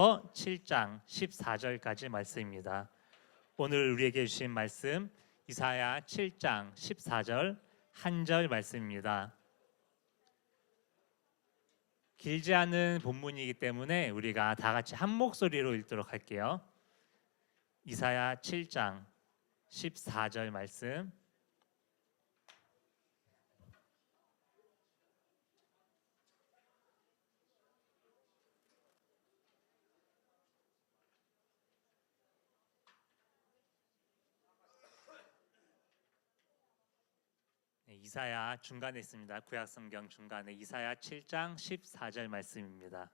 7장 14절까지 말씀입니다. 오늘 우리에게 주신 말씀 이사야 7장 14절 한 절 말씀입니다. 길지 않은 본문이기 때문에 우리가 다 같이 한 목소리로 읽도록 할게요. 이사야 7장 14절 말씀. 이사야 중간에 있습니다. 구약성경 중간에 이사야 7장 14절 말씀입니다.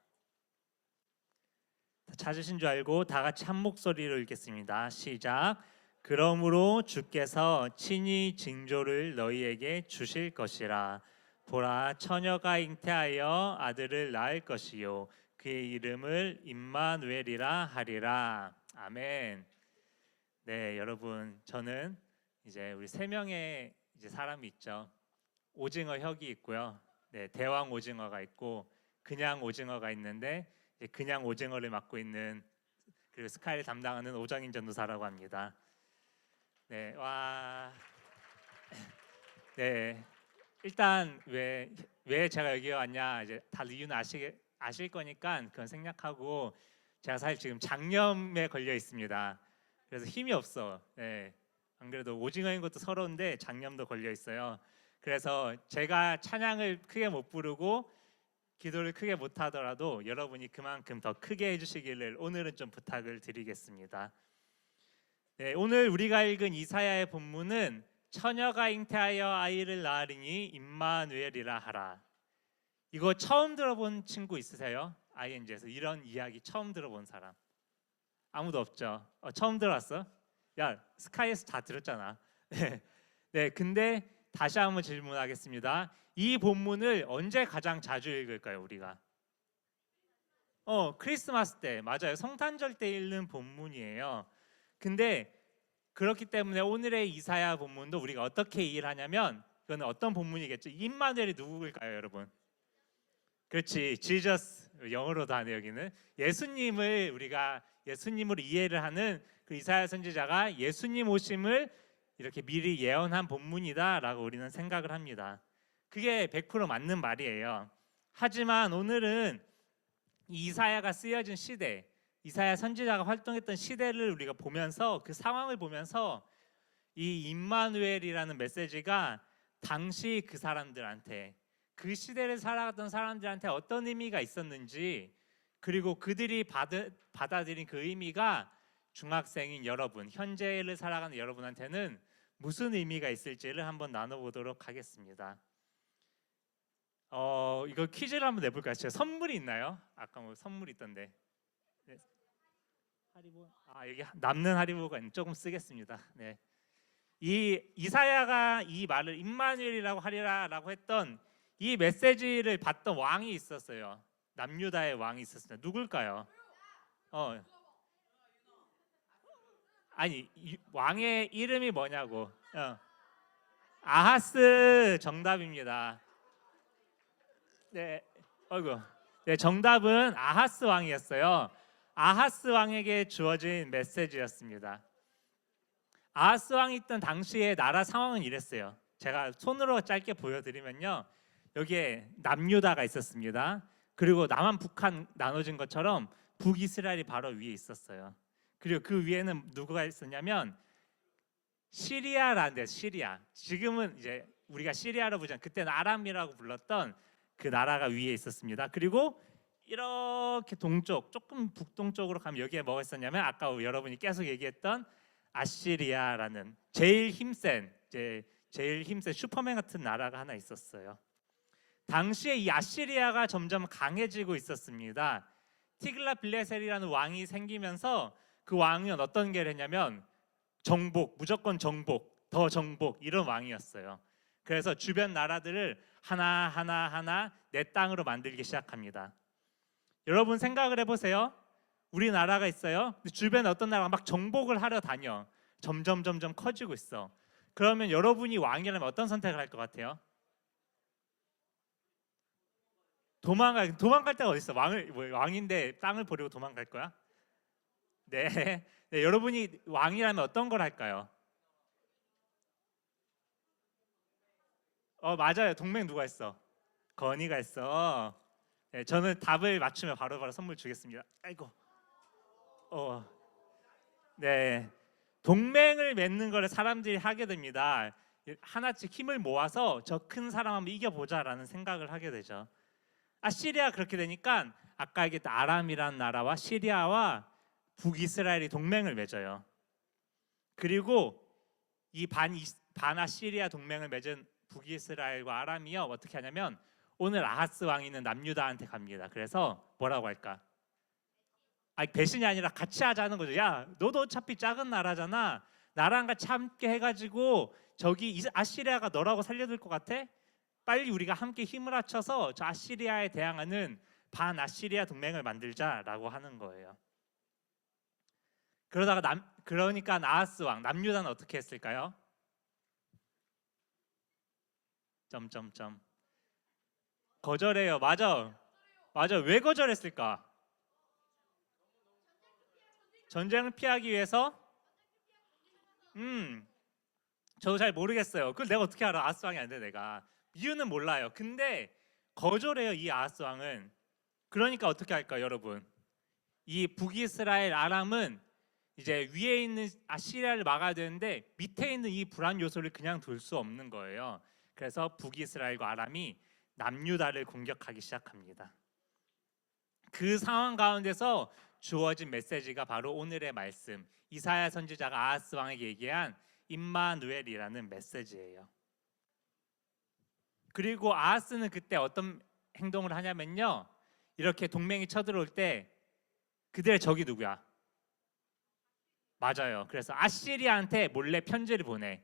찾으신 줄 알고 다 같이 한 목소리로 읽겠습니다. 시작. 그러므로 주께서 친히 징조를 너희에게 주실 것이라. 보라, 처녀가 잉태하여 아들을 낳을 것이요 그의 이름을 임마누엘이라 하리라. 아멘. 네, 여러분, 저는 이제 우리 세 명의 사람이 있죠. 오징어 혁이 있고요. 네, 대왕 오징어가 있고 그냥 오징어가 있는데 그냥 오징어를 맡고 있는 그리고 스카이를 담당하는 오정인 전도사라고 합니다. 네, 와, 네, 일단 왜 제가 여기 왔냐 이제 다 이유는 아실 거니까 그건 생략하고 제가 사실 지금 장염에 걸려 있습니다. 그래서 힘이 없어. 네. 안 그래도 오징어인 것도 서러운데 장염도 걸려 있어요. 그래서 제가 찬양을 크게 못 부르고 기도를 크게 못 하더라도 여러분이 그만큼 더 크게 해주시기를 오늘은 좀 부탁을 드리겠습니다. 네, 오늘 우리가 읽은 이사야의 본문은 처녀가 잉태하여 아이를 낳으리니 임마누엘이라 하라. 이거 처음 들어본 친구 있으세요? ING에서 이런 이야기 처음 들어본 사람 아무도 없죠? 처음 들어왔어? 야, 스카이에서 다 들었잖아. 네, 근데 다시 한번 질문하겠습니다. 이 본문을 언제 가장 자주 읽을까요, 우리가? 크리스마스 때, 맞아요. 성탄절 때 읽는 본문이에요. 근데 그렇기 때문에 오늘의 이사야 본문도 우리가 어떻게 이해하냐면 그건 어떤 본문이겠죠? 임마누엘이 누구일까요, 여러분? 그렇지, Jesus, 영어로도 하네요. 여기는 예수님을 우리가 예수님으로 이해를 하는 그 이사야 선지자가 예수님 오심을 이렇게 미리 예언한 본문이다라고 우리는 생각을 합니다. 그게 100% 맞는 말이에요. 하지만 오늘은 이사야가 쓰여진 시대, 이사야 선지자가 활동했던 시대를 우리가 보면서 그 상황을 보면서 이 임마누엘이라는 메시지가 당시 그 사람들한테 그 시대를 살아갔던 사람들한테 어떤 의미가 있었는지 그리고 그들이 받아들인 그 의미가 중학생인 여러분, 현재를 살아가는 여러분한테는 무슨 의미가 있을지를 한번 나눠보도록 하겠습니다. 이거 퀴즈를 한번 내볼까요? 제가 선물이 있나요? 아까 뭐 선물 있던데. 네. 하리보. 여기 남는 하리보가 조금 쓰겠습니다. 네. 이 이사야가 이 말을 임마누엘이라고 하리라라고 했던 이 메시지를 받던 왕이 있었어요. 남유다의 왕이 있었어요. 누굴까요? 아니 왕의 이름이 뭐냐고. 아하스 정답입니다. 네, 네, 정답은 아하스 왕이었어요. 아하스 왕에게 주어진 메시지였습니다. 아하스 왕이 있던 당시의 나라 상황은 이랬어요. 제가 손으로 짧게 보여드리면요, 여기에 남유다가 있었습니다. 그리고 남한 북한 나눠진 것처럼 북이스라엘이 바로 위에 있었어요. 그리고 그 위에는 누구가 있었냐면 시리아라는 데, 시리아. 지금은 이제 우리가 시리아로 부르잖아요. 그때는 아람이라고 불렀던 그 나라가 위에 있었습니다. 그리고 이렇게 동쪽, 조금 북동쪽으로 가면 여기에 뭐가 있었냐면 아까 여러분이 계속 얘기했던 아시리아라는 제일 힘센 슈퍼맨 같은 나라가 하나 있었어요. 당시에 이 아시리아가 점점 강해지고 있었습니다. 티글라빌레셀이라는 왕이 생기면서 그 왕은 어떤 게 했냐면 정복, 무조건 정복, 더 정복 이런 왕이었어요. 그래서 주변 나라들을 하나 내 땅으로 만들기 시작합니다. 여러분 생각을 해보세요. 우리나라가 있어요. 주변에 어떤 나라가 막 정복을 하려 다녀. 점점 커지고 있어. 그러면 여러분이 왕이라면 어떤 선택을 할 것 같아요? 도망갈 데가 어디 있어? 왕인데 땅을 버리고 도망갈 거야? 네. 네, 여러분이 왕이라면 어떤 걸 할까요? 맞아요. 동맹 누가 했어? 건이가 했어. 네, 저는 답을 맞추면 바로바로 선물 주겠습니다. 아이고. 어, 네. 동맹을 맺는 거를 사람들이 하게 됩니다. 하나씩 힘을 모아서 저 큰 사람 한번 이겨보자라는 생각을 하게 되죠. 아시리아 그렇게 되니까 아까 얘기했던 아람이라는 나라와 시리아와 북이스라엘이 동맹을 맺어요. 그리고 이 반아시리아 동맹을 맺은 북이스라엘과 아람이요 어떻게 하냐면 오늘 아하스 왕이 있는 남유다한테 갑니다. 그래서 뭐라고 할까? 배신이 아니라 같이 하자는 거죠. 야, 너도 어차피 작은 나라잖아. 나랑 같이 함께 해가지고 저기 아시리아가 너라고 살려둘 것 같아? 빨리 우리가 함께 힘을 합쳐서 저 아시리아에 대항하는 반아시리아 동맹을 만들자라고 하는 거예요. 그러니까 아하스 왕 남유다는 어떻게 했을까요? 점점점 거절해요. 맞아. 왜 거절했을까? 전쟁을 피하기 위해서 저도 잘 모르겠어요. 그걸 내가 어떻게 알아? 아하스 왕이 아닌데 내가 이유는 몰라요. 근데 거절해요. 이 아하스 왕은. 그러니까 어떻게 할까 여러분? 이 북이스라엘 아람은 이제 위에 있는 아시리아를 막아야 되는데 밑에 있는 이 불안 요소를 그냥 둘 수 없는 거예요. 그래서 북이스라엘과 아람이 남유다를 공격하기 시작합니다. 그 상황 가운데서 주어진 메시지가 바로 오늘의 말씀 이사야 선지자가 아하스 왕에게 얘기한 임마누엘이라는 메시지예요. 그리고 아하스는 그때 어떤 행동을 하냐면요. 이렇게 동맹이 쳐들어올 때 그들의 적이 누구야? 맞아요. 그래서 아시리아한테 몰래 편지를 보내.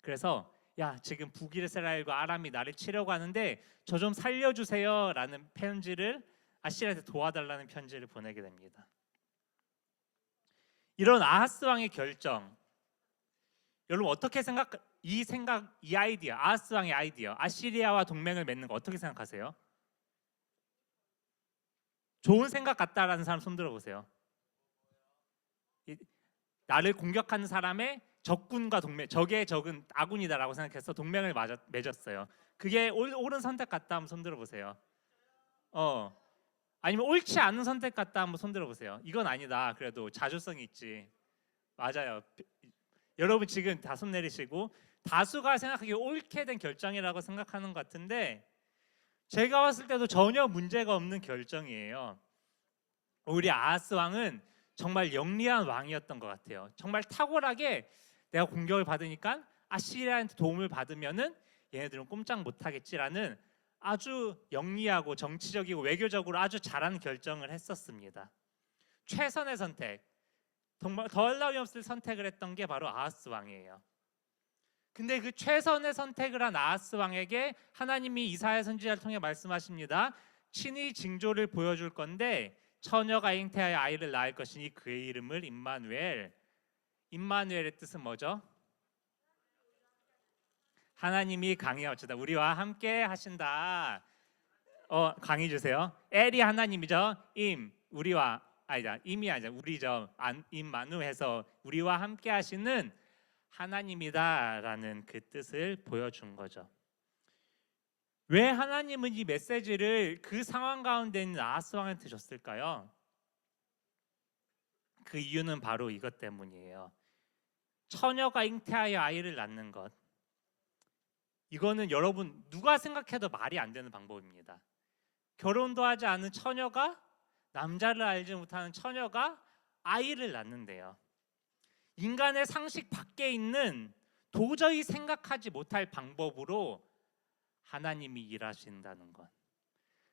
그래서 야 지금 북이스라엘과 아람이 나를 치려고 하는데 저 좀 살려주세요라는 편지를 아시리아한테 도와달라는 편지를 보내게 됩니다. 이런 아하스 왕의 결정 여러분 어떻게 이 아이디어 아하스 왕의 아이디어 아시리아와 동맹을 맺는 거 어떻게 생각하세요? 좋은 생각 같다라는 사람 손 들어보세요. 나를 공격하는 사람의 적군과 동맹, 적의 적은 아군이다라고 생각해서 동맹을 맺었어요. 그게 옳은 선택 같다 한번 손 들어보세요. 아니면 옳지 않은 선택 같다 한번 손 들어보세요. 이건 아니다. 그래도 자주성이 있지. 맞아요. 여러분 지금 다 손 내리시고 다수가 생각하기에 옳게 된 결정이라고 생각하는 것 같은데 제가 봤을 때도 전혀 문제가 없는 결정이에요. 우리 아하스 왕은 정말 영리한 왕이었던 것 같아요. 정말 탁월하게 내가 공격을 받으니까 아시리아한테 도움을 받으면은 얘네들은 꼼짝 못하겠지라는 아주 영리하고 정치적이고 외교적으로 아주 잘한 결정을 했었습니다. 최선의 선택, 정말 더할 나위 없을 선택을 했던 게 바로 아하스 왕이에요. 근데 그 최선의 선택을 한 아하스 왕에게 하나님이 이사야 선지자를 통해 말씀하십니다. 친히 징조를 보여줄 건데 처녀가 잉태하여 아이를 낳을 것이니 그의 이름을 임마누엘. 임마누엘의 뜻은 뭐죠? 하나님이 강해하시다. 우리와 함께 하신다. 강의 주세요. 엘이 하나님이죠. 우리와 아니다. 임이 아니라 우리죠. 임마누해서 우리와 함께 하시는 하나님이다라는 그 뜻을 보여준 거죠. 왜 하나님은 이 메시지를 그 상황 가운데 있는 아하스 왕한테 줬을까요? 그 이유는 바로 이것 때문이에요. 처녀가 잉태하여 아이를 낳는 것. 이거는 여러분 누가 생각해도 말이 안 되는 방법입니다. 결혼도 하지 않은 처녀가 남자를 알지 못하는 처녀가 아이를 낳는데요. 인간의 상식 밖에 있는 도저히 생각하지 못할 방법으로 하나님이 일하신다는 것.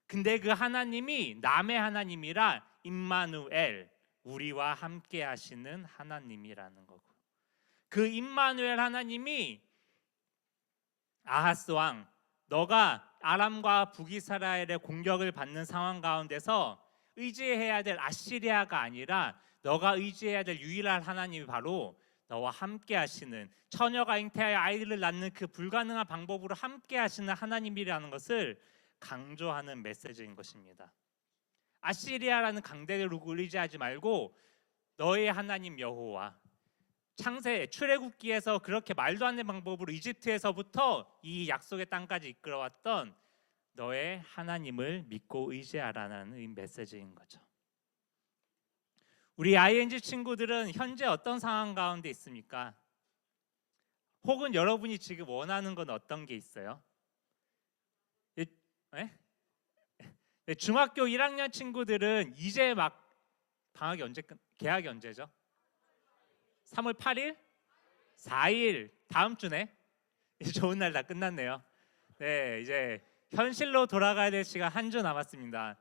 근데 그 하나님이 남의 하나님이라 임마누엘, 우리와 함께 하시는 하나님이라는 거고. 그 임마누엘 하나님이 아하스 왕, 너가 아람과 북이스라엘의 공격을 받는 상황 가운데서 의지해야 될 아시리아가 아니라 너가 의지해야 될 유일한 하나님이 바로 너와 함께 하시는, 처녀가 잉태하여 아이들을 낳는 그 불가능한 방법으로 함께 하시는 하나님이라는 것을 강조하는 메시지인 것입니다. 아시리아라는 강대를 의지하지 말고 너의 하나님 여호와, 창세 출애굽기에서 그렇게 말도 안 되는 방법으로 이집트에서부터 이 약속의 땅까지 이끌어왔던 너의 하나님을 믿고 의지하라는 이 메시지인 거죠. 우리 ING 친구들은 현재 어떤 상황 가운데 있습니까? 혹은 여러분이 지금 원하는 건 어떤 게 있어요? 중학교 1학년 친구들은 이제 막 방학이 언제 개학이 언제죠? 3월 8일? 4일 다음 주네. 이제 좋은 날 다 끝났네요. 네, 이제 현실로 돌아가야 될 시간 한 주 남았습니다.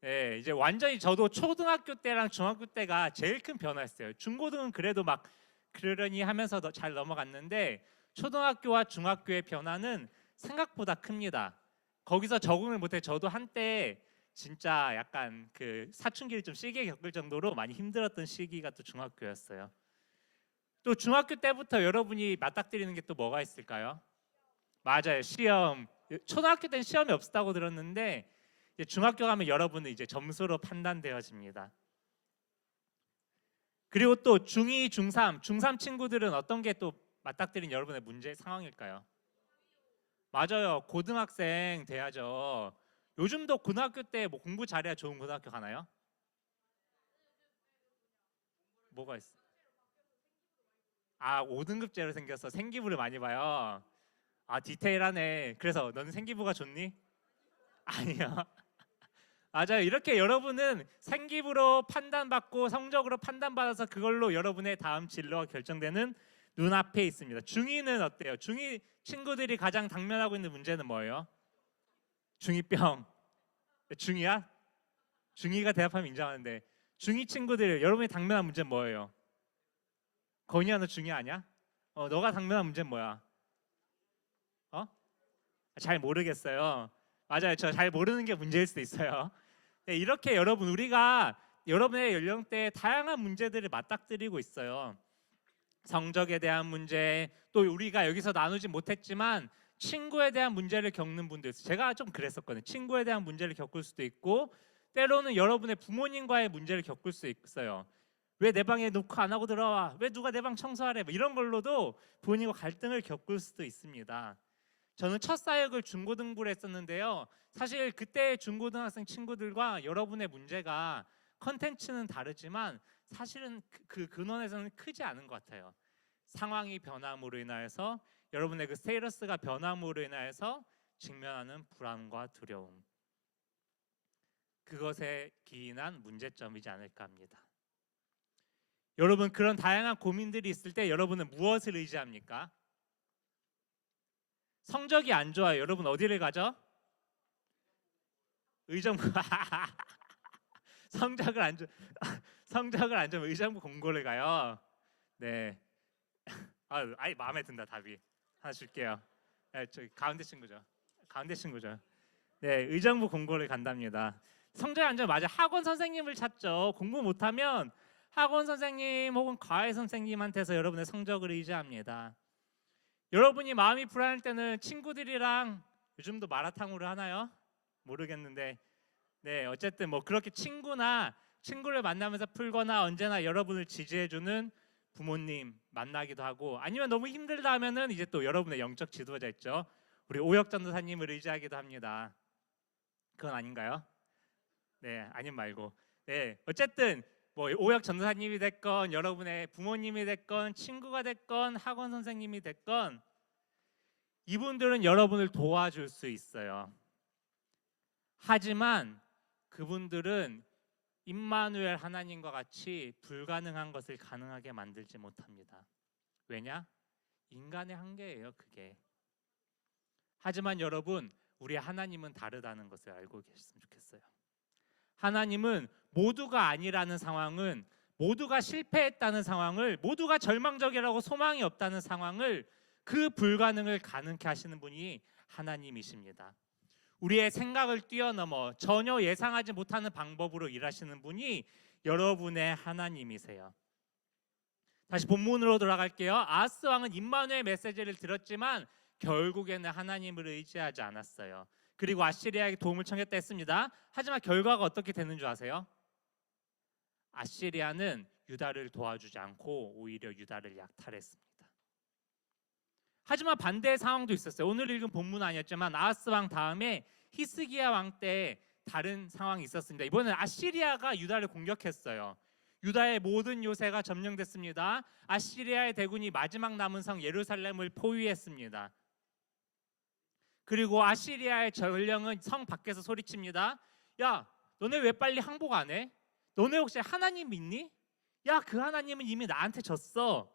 네, 이제 완전히 저도 초등학교 때랑 중학교 때가 제일 큰 변화였어요. 중고등은 그래도 막 그러려니 하면서 잘 넘어갔는데 초등학교와 중학교의 변화는 생각보다 큽니다. 거기서 적응을 못해 저도 한때 진짜 약간 그 사춘기를 좀 시기에 겪을 정도로 많이 힘들었던 시기가 또 중학교였어요. 또 중학교 때부터 여러분이 맞닥뜨리는 게 또 뭐가 있을까요? 맞아요, 시험. 초등학교 때는 시험이 없었다고 들었는데 이제 중학교 가면 여러분은 이제 점수로 판단되어집니다. 그리고 또 중2, 중3 친구들은 어떤 게 또 맞닥뜨린 여러분의 문제 상황일까요? 맞아요, 고등학생 돼야죠. 요즘도 고등학교 때 뭐 공부 잘해야 좋은 고등학교 가나요? 뭐가 있어? 아, 5등급제로 생겨서 생기부를 많이 봐요. 아, 디테일하네. 그래서 너는 생기부가 좋니? 아니요. 맞아요. 이렇게 여러분은 생기부로 판단받고 성적으로 판단받아서 그걸로 여러분의 다음 진로가 결정되는 눈앞에 있습니다. 중2는 어때요? 중2 친구들이 가장 당면하고 있는 문제는 뭐예요? 중2병. 중2야? 중2가 대답하면 인정하는데 중2 친구들 여러분이 당면한 문제는 뭐예요? 건이야, 너 중2 아니야? 너가 당면한 문제는 뭐야? 어? 잘 모르겠어요. 맞아요. 저 잘 모르는 게 문제일 수도 있어요. 네, 이렇게 여러분 우리가 여러분의 연령대에 다양한 문제들을 맞닥뜨리고 있어요. 성적에 대한 문제, 또 우리가 여기서 나누지 못했지만 친구에 대한 문제를 겪는 분도 있어요. 제가 좀 그랬었거든요. 친구에 대한 문제를 겪을 수도 있고 때로는 여러분의 부모님과의 문제를 겪을 수 있어요. 왜 내 방에 녹화 안 하고 들어와? 왜 누가 내 방 청소하래? 뭐 이런 걸로도 부모님과 갈등을 겪을 수도 있습니다. 저는 첫 사역을 중고등부를 했었는데요. 사실 그때 중고등학생 친구들과 여러분의 문제가 컨텐츠는 다르지만 사실은 그 근원에서는 크지 않은 것 같아요. 상황이 변함으로 인하여서 여러분의 그 스테이러스가 변함으로 인하여서 직면하는 불안과 두려움, 그것에 기인한 문제점이지 않을까 합니다. 여러분, 그런 다양한 고민들이 있을 때 여러분은 무엇을 의지합니까? 성적이 안 좋아요. 여러분 어디를 가죠? 의정부. 성적을 안 좋, 성적을 안 좋으면 의정부 공고를 가요. 네. 아이 마음에 든다 답이. 하나 줄게요. 네, 저기 가운데 친구죠. 가운데 친구죠. 네, 의정부 공고를 간답니다. 성적이 안 좋으면 맞아 학원 선생님을 찾죠. 공부 못하면 학원 선생님 혹은 과외 선생님한테서 여러분의 성적을 의지합니다. 여러분이 마음이 불안할 때는 친구들이랑 요즘도 마라탕으로 하나요? 모르겠는데 네, 어쨌든 뭐 그렇게 친구를 만나면서 풀거나 언제나 여러분을 지지해주는 부모님 만나기도 하고, 아니면 너무 힘들다 하면은 이제 또 여러분의 영적 지도자 있죠. 우리 오혁 전도사님을 의지하기도 합니다. 그건 아닌가요? 네, 아님 말고. 네, 어쨌든 뭐 오혁 전도사님이 됐건 여러분의 부모님이 됐건 친구가 됐건 학원 선생님이 됐건 이분들은 여러분을 도와줄 수 있어요. 하지만 그분들은 임마누엘 하나님과 같이 불가능한 것을 가능하게 만들지 못합니다. 왜냐? 인간의 한계예요, 그게. 하지만 여러분, 우리 하나님은 다르다는 것을 알고 계셨으면 좋겠어요. 하나님은 모두가 아니라는 상황은, 모두가 실패했다는 상황을, 모두가 절망적이라고 소망이 없다는 상황을, 그 불가능을 가능케 하시는 분이 하나님이십니다. 우리의 생각을 뛰어넘어 전혀 예상하지 못하는 방법으로 일하시는 분이 여러분의 하나님이세요. 다시 본문으로 돌아갈게요. 아하스 왕은 임마누엘 메시지를 들었지만 결국에는 하나님을 의지하지 않았어요. 그리고 아시리아에게 도움을 청했다 했습니다. 하지만 결과가 어떻게 되는 줄 아세요? 아시리아는 유다를 도와주지 않고 오히려 유다를 약탈했습니다. 하지만 반대의 상황도 있었어요. 오늘 읽은 본문 아니었지만 아하스 왕 다음에 히스기야 왕 때 다른 상황이 있었습니다. 이번엔 아시리아가 유다를 공격했어요. 유다의 모든 요새가 점령됐습니다. 아시리아의 대군이 마지막 남은 성 예루살렘을 포위했습니다. 그리고 아시리아의 전령은 성 밖에서 소리칩니다. 야, 너네 왜 빨리 항복 안 해? 너네 혹시 하나님 믿니? 야, 그 하나님은 이미 나한테 졌어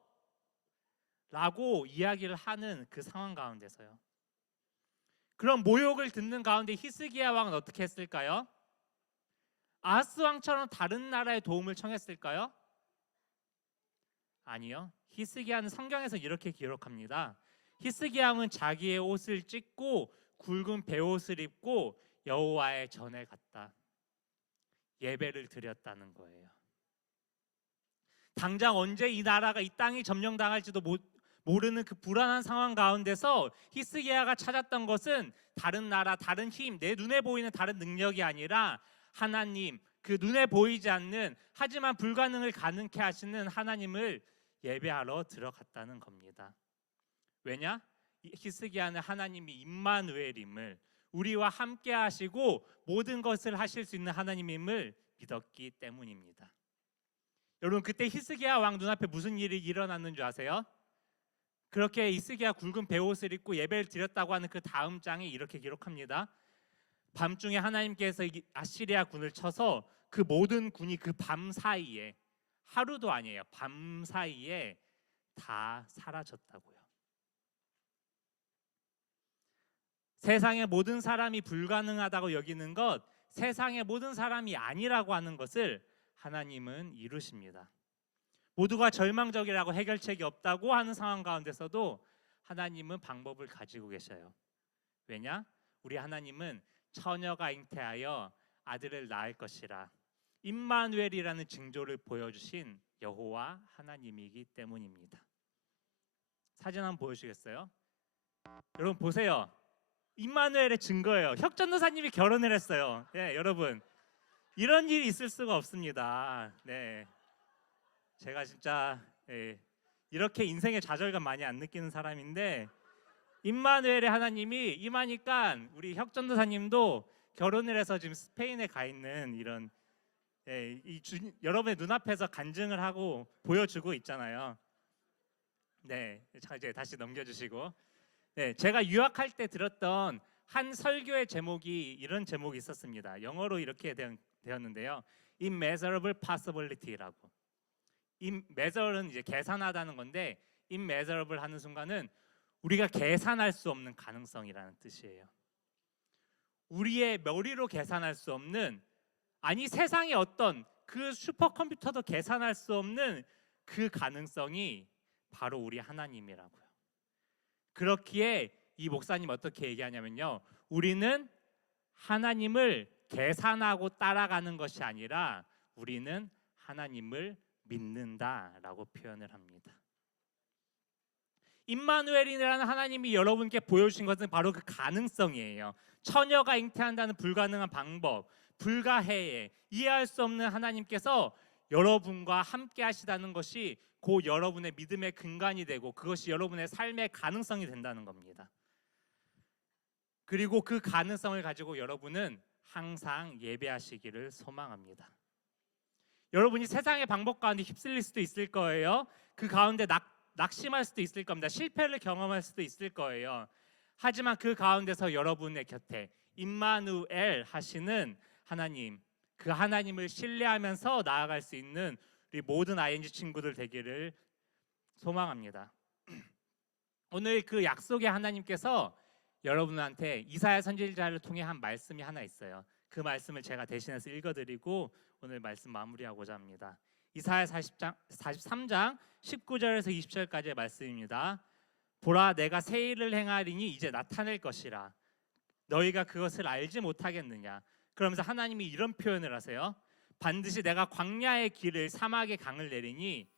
라고 이야기를 하는 그 상황 가운데서요. 그럼 모욕을 듣는 가운데 히스기야 왕은 어떻게 했을까요? 아하스 왕처럼 다른 나라의 도움을 청했을까요? 아니요. 히스기야는 성경에서 이렇게 기록합니다. 히스기야 왕은 자기의 옷을 찢고 굵은 베옷을 입고 여호와의 전에 갔다. 예배를 드렸다는 거예요. 당장 언제 이 나라가 이 땅이 점령당할지도 모르는 그 불안한 상황 가운데서 히스기야가 찾았던 것은 다른 나라, 다른 힘, 내 눈에 보이는 다른 능력이 아니라 하나님, 그 눈에 보이지 않는 하지만 불가능을 가능케 하시는 하나님을 예배하러 들어갔다는 겁니다. 왜냐? 히스기야는 하나님이 임마누엘임을, 우리와 함께 하시고 모든 것을 하실 수 있는 하나님임을 믿었기 때문입니다. 여러분, 그때 히스기야 왕 눈앞에 무슨 일이 일어났는 줄 아세요? 그렇게 히스기야 굵은 베옷을 입고 예배를 드렸다고 하는 그 다음 장에 이렇게 기록합니다. 밤중에 하나님께서 아시리아 군을 쳐서 그 모든 군이 그 밤 사이에, 하루도 아니에요, 밤 사이에 다 사라졌다고요. 세상의 모든 사람이 불가능하다고 여기는 것, 세상의 모든 사람이 아니라고 하는 것을 하나님은 이루십니다. 모두가 절망적이라고 해결책이 없다고 하는 상황 가운데서도 하나님은 방법을 가지고 계셔요. 왜냐? 우리 하나님은 처녀가 잉태하여 아들을 낳을 것이라 임마누엘이라는 징조를 보여주신 여호와 하나님이기 때문입니다. 사진 한번 보여주시겠어요? 여러분 보세요. 임마누엘의 증거예요. 혁전도사님이 결혼을 했어요. 네, 여러분 이런 일이 있을 수가 없습니다. 네, 제가 진짜 이렇게 인생의 좌절감 많이 안 느끼는 사람인데 임마누엘의 하나님이 임하니까 우리 혁전도사님도 결혼을 해서 지금 스페인에 가 있는 이런 여러분의 눈앞에서 간증을 하고 보여주고 있잖아요. 네, 자 이제 다시 넘겨주시고, 네, 제가 유학할 때 들었던 한 설교의 제목이 이런 제목이 있었습니다. 영어로 이렇게 되었는데요. Immeasurable possibility라고. immeasure는 이제 계산하다는 건데 immeasurable 하는 순간은 우리가 계산할 수 없는 가능성이라는 뜻이에요. 우리의 머리로 계산할 수 없는, 아니 세상의 어떤 그 슈퍼컴퓨터도 계산할 수 없는 그 가능성이 바로 우리 하나님이라고요. 그렇기에 이 목사님 어떻게 얘기하냐면요, 우리는 하나님을 계산하고 따라가는 것이 아니라 우리는 하나님을 믿는다라고 표현을 합니다. 임마누엘이라는 하나님이 여러분께 보여주신 것은 바로 그 가능성이에요. 처녀가 잉태한다는 불가능한 방법, 불가해에 이해할 수 없는 하나님께서 여러분과 함께 하시다는 것이 곧 여러분의 믿음의 근간이 되고 그것이 여러분의 삶의 가능성이 된다는 겁니다. 그리고 그 가능성을 가지고 여러분은 항상 예배하시기를 소망합니다. 여러분이 세상의 방법 가운데 휩쓸릴 수도 있을 거예요. 그 가운데 낙심할 수도 있을 겁니다. 실패를 경험할 수도 있을 거예요. 하지만 그 가운데서 여러분의 곁에 임마누엘 하시는 하나님, 그 하나님을 신뢰하면서 나아갈 수 있는 우리 모든 ING 친구들 되기를 소망합니다. 오늘 그 약속의 하나님께서 여러분한테 이사야 선지자를 통해 한 말씀이 하나 있어요. 그 말씀을 제가 대신해서 읽어드리고 오늘 말씀 마무리하고자 합니다. 이사야 43장 19절에서 20절까지의 말씀입니다. 보라, 내가 새 일을 행하리니 이제 나타낼 것이라. 너희가 그것을 알지 못하겠느냐. 그러면서 하나님이 이런 표현을 하세요. 반드시 내가 광야의 길을 사막의 강을 내리니,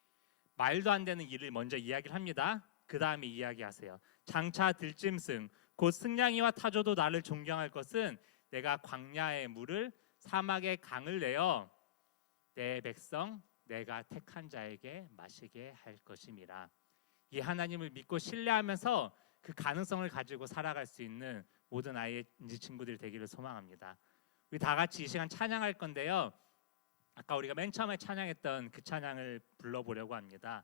말도 안 되는 일을 먼저 이야기를 합니다. 그 다음에 이야기하세요. 장차 들짐승 곧 승냥이와 타조도 나를 존경할 것은 내가 광야의 물을 사막의 강을 내어 내 백성 내가 택한 자에게 마시게 할 것임이라. 이 하나님을 믿고 신뢰하면서 그 가능성을 가지고 살아갈 수 있는 모든 아이의 친구들이 되기를 소망합니다. 우리 다 같이 이 시간 찬양할 건데요. 아까 우리가 맨 처음에 찬양했던 그 찬양을 불러보려고 합니다.